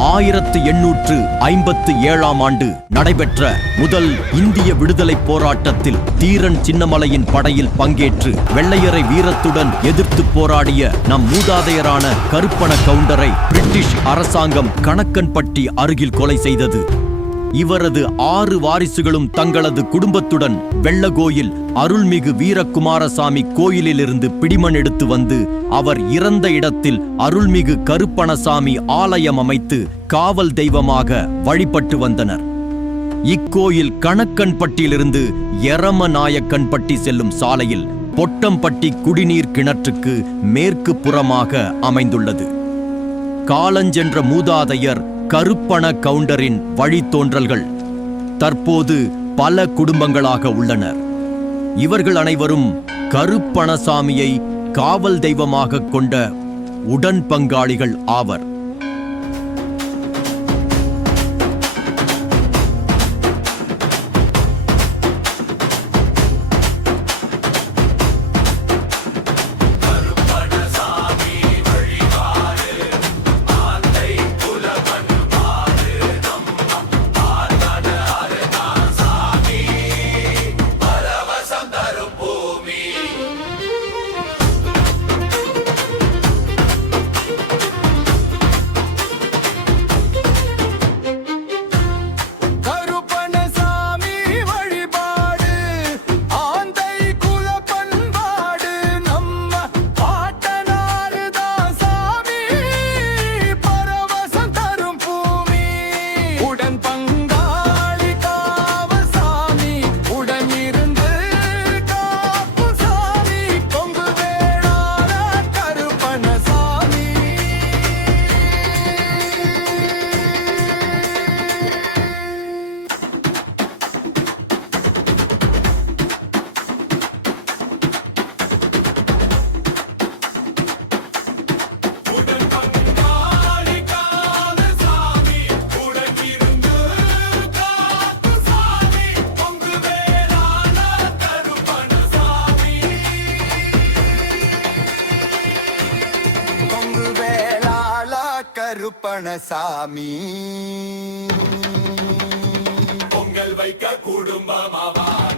1857 ஆண்டு நடைபெற்ற முதல் இந்திய விடுதலை போராட்டத்தில் தீரன் சின்னமலையின் படையில் பங்கேற்று வெள்ளையரை வீரத்துடன் எதிர்த்து போராடிய நம் மூதாதையரான கருப்பண கவுண்டரை பிரிட்டிஷ் அரசாங்கம் கணக்கன்பட்டி அருகில் கொலை செய்தது. இவரது 6 வாரிசுகளும் தங்களது குடும்பத்துடன் வெள்ளகோயில் அருள்மிகு வீரகுமாரசாமி கோயிலிலிருந்து பிடிமண் எடுத்து வந்து அவர் இறந்த இடத்தில் அருள்மிகு கருப்பணசாமி ஆலயம் அமைத்து காவல் தெய்வமாக வழிபட்டு வந்தனர். இக்கோயில் கணக்கன்பட்டியிலிருந்து எரமநாயக்கன்பட்டி செல்லும் சாலையில் பொட்டம்பட்டி குடிநீர் கிணற்றுக்கு மேற்கு புறமாக அமைந்துள்ளது. காலஞ்சென்ற மூதாதையர் கருப்பண கவுண்டரின் வழித்தோன்றல்கள் தற்போது பல குடும்பங்களாக உள்ளனர். இவர்கள் அனைவரும் கருப்பணசாமியை காவல் தெய்வமாக கொண்ட உடன் பங்காளிகள் ஆவர். கருப்பணசாமி பொங்கல் வைக்க குடும்பமாவான